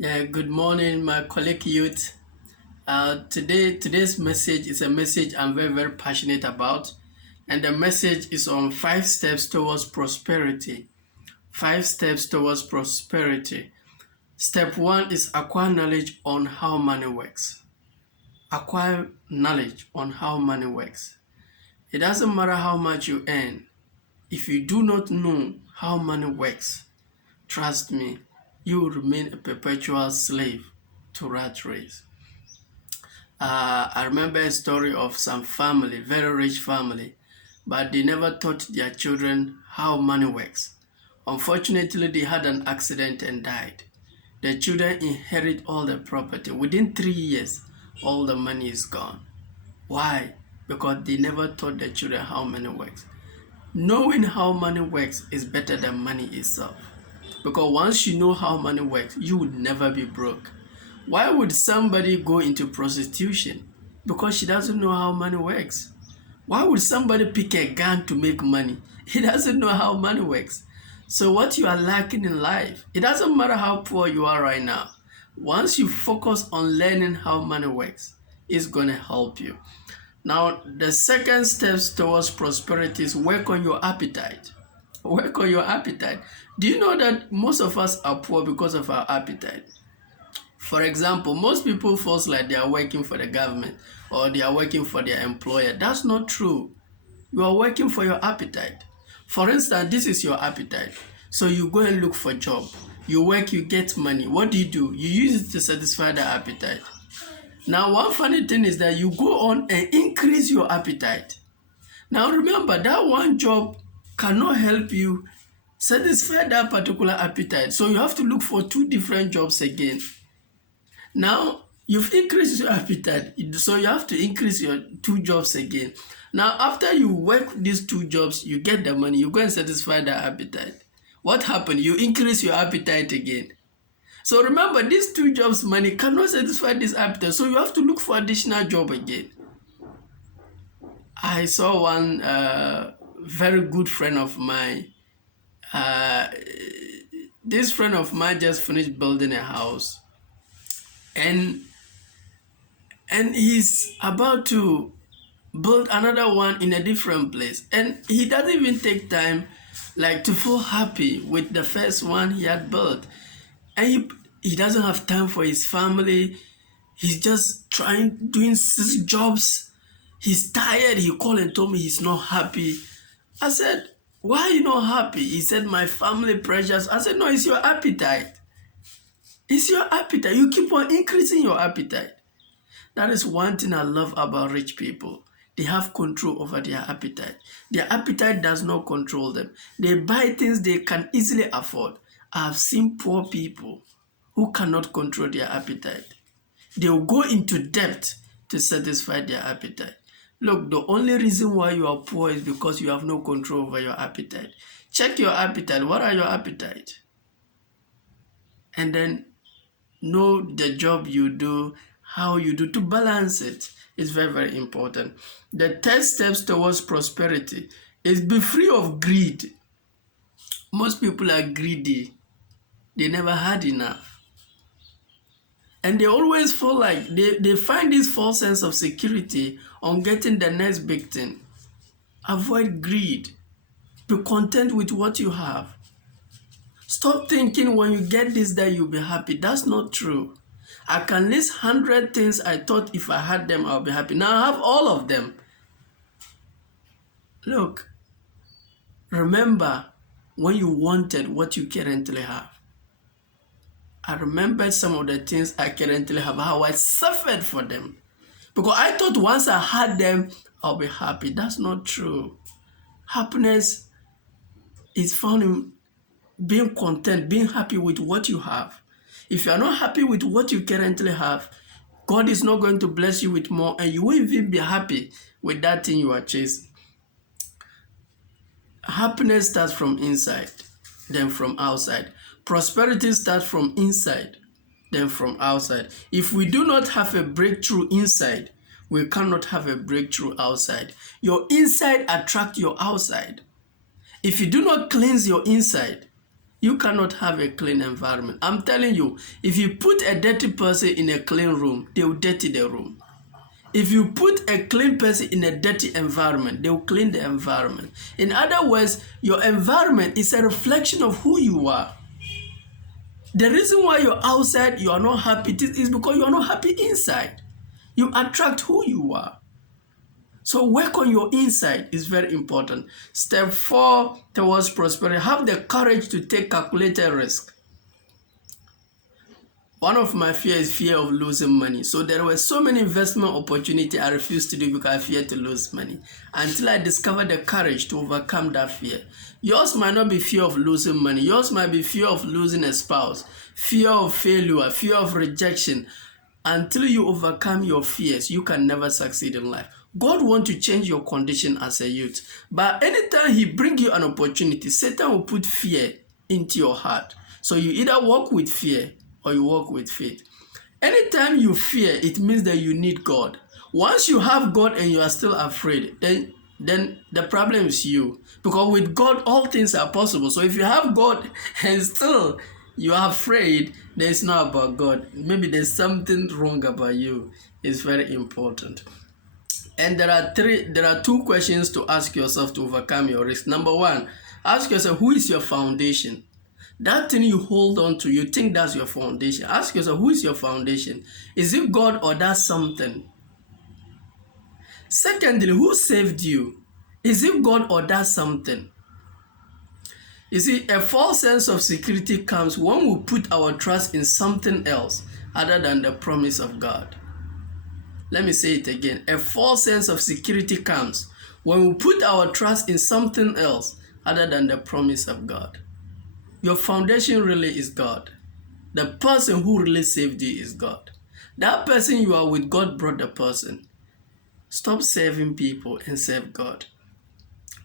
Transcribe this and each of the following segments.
Yeah, good morning, my colleague youth. Today's message is a message I'm very passionate about, and the message is on 5 steps towards prosperity. 5 steps towards prosperity. Step one is acquire knowledge on how money works. Acquire knowledge on how money works. It doesn't matter how much you earn. If you do not know how money works, trust me, you will remain a perpetual slave to rat race. I remember a story of some family, very rich family, but they never taught their children how money works. Unfortunately, they had an accident and died. The children inherit all the property. Within 3 years, all the money is gone. Why? Because they never taught the children how money works. Knowing how money works is better than money itself. Because once you know how money works, you would never be broke. Why would somebody go into prostitution? Because she doesn't know how money works. Why would somebody pick a gun to make money? He doesn't know how money works. So what you are lacking in life, it doesn't matter how poor you are right now. Once you focus on learning how money works, it's going to help you. Now, the second steps towards prosperity is work on your appetite. Work on your appetite. Do you know that most of us are poor because of our appetite? For example, most people feel like they are working for the government or they are working for their employer. That's not true. You are working for your appetite. For instance, this is your appetite. So you go and look for a job. You work, you get money. What do? You use it to satisfy the appetite. Now, one funny thing is that you go on and increase your appetite. Now, remember, that one job cannot help you satisfy that particular appetite. So you have to look for two different jobs again. Now, you've increased your appetite, so you have to increase your two jobs again. Now, after you work these two jobs, you get the money, you go and satisfy that appetite. What happened? You increase your appetite again. So remember, these two jobs money cannot satisfy this appetite, so you have to look for additional job again. I saw one very good friend of mine. This friend of mine just finished building a house, and he's about to build another one in a different place, and he doesn't even take time like to feel happy with the first one he had built, and he doesn't have time for his family. He's just doing 6 jobs. He's tired. He called and told me he's not happy. I said, why are you not happy? He said, my family pressures. I said, no, it's your appetite. It's your appetite. You keep on increasing your appetite. That is one thing I love about rich people. They have control over their appetite. Their appetite does not control them. They buy things they can easily afford. I have seen poor people who cannot control their appetite. They will go into debt to satisfy their appetite. Look, the only reason why you are poor is because you have no control over your appetite. Check your appetite. What are your appetite? And then know the job you do, how you do to balance it is very important. The third steps towards prosperity is be free of greed. Most people are greedy. They never had enough. And they always feel like they find this false sense of security on getting the next big thing. Avoid greed. Be content with what you have. Stop thinking when you get this that you'll be happy. That's not true. I can list 100 things I thought if I had them, I'll be happy. Now I have all of them. Look, remember when you wanted what you currently have. I remember some of the things I currently have, how I suffered for them. Because I thought once I had them, I'll be happy. That's not true. Happiness is found in being content, being happy with what you have. If you are not happy with what you currently have, God is not going to bless you with more, and you won't even be happy with that thing you are chasing. Happiness starts from inside, then from outside. Prosperity starts from inside, then from outside. If we do not have a breakthrough inside, we cannot have a breakthrough outside. Your inside attracts your outside. If you do not cleanse your inside, You cannot have a clean environment. I'm telling you, if you put a dirty person in a clean room, they will dirty the room. If you put a clean person in a dirty environment, they will clean the environment. In other words, your environment is a reflection of who you are. The reason why you're outside, you are not happy, is because you are not happy inside. You attract who you are. So work on your inside is very important. Step 4 towards prosperity. Have the courage to take calculated risk. One of my fears is fear of losing money. So there were so many investment opportunities I refused to do because I feared to lose money. Until I discovered the courage to overcome that fear. Yours might not be fear of losing money. Yours might be fear of losing a spouse, fear of failure, fear of rejection. Until you overcome your fears, you can never succeed in life. God wants to change your condition as a youth. But anytime He brings you an opportunity, Satan will put fear into your heart. So you either walk with fear or you walk with faith. Anytime you fear, it means that you need God. Once you have God and you are still afraid, then the problem is you. Because with God, all things are possible. So if you have God and still you are afraid, then it's not about God. Maybe there's something wrong about you. It's very important. And there are 2 questions to ask yourself to overcome your risk. Number 1, ask yourself, who is your foundation? That thing you hold on to, you think that's your foundation. Ask yourself, who is your foundation? Is it God or that something? Secondly, who saved you? Is it God or that something? You see, a false sense of security comes when we put our trust in something else other than the promise of God. Let me say it again. A false sense of security comes when we put our trust in something else other than the promise of God. Your foundation really is God. The person who really saved you is God. That person you are with, God brought the person. Stop serving people and serve God.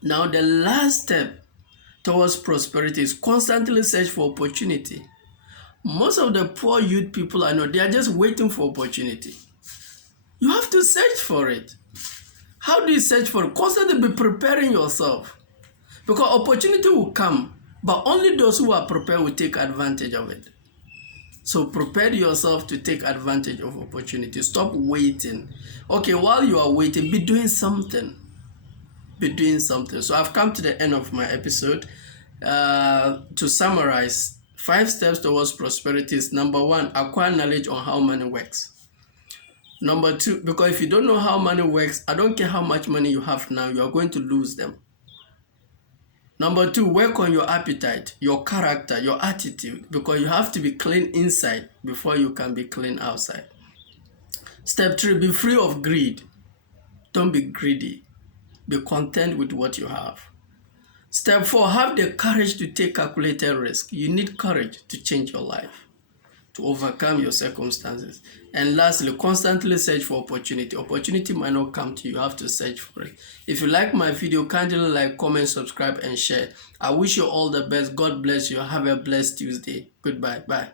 Now, the last step towards prosperity is constantly search for opportunity. Most of the poor youth people I know, they are just waiting for opportunity. You have to search for it. How do you search for it? Constantly be preparing yourself. Because opportunity will come, but only those who are prepared will take advantage of it. So prepare yourself to take advantage of opportunity. Stop waiting. Okay, while you are waiting, be doing something. Be doing something. So I've come to the end of my episode. To summarize, 5 steps towards prosperity is: number 1, acquire knowledge on how money works. Number 2, because if you don't know how money works, I don't care how much money you have now, you are going to lose them. Number 2, work on your appetite, your character, your attitude, because you have to be clean inside before you can be clean outside. Step 3, be free of greed. Don't be greedy. Be content with what you have. Step 4, have the courage to take calculated risk. You need courage to change your life, to overcome your circumstances. And lastly, constantly search for opportunity. Opportunity might not come to you. You have to search for it. If you like my video, kindly like, comment, subscribe, and share. I wish you all the best. God bless you. Have a blessed Tuesday. Goodbye. Bye.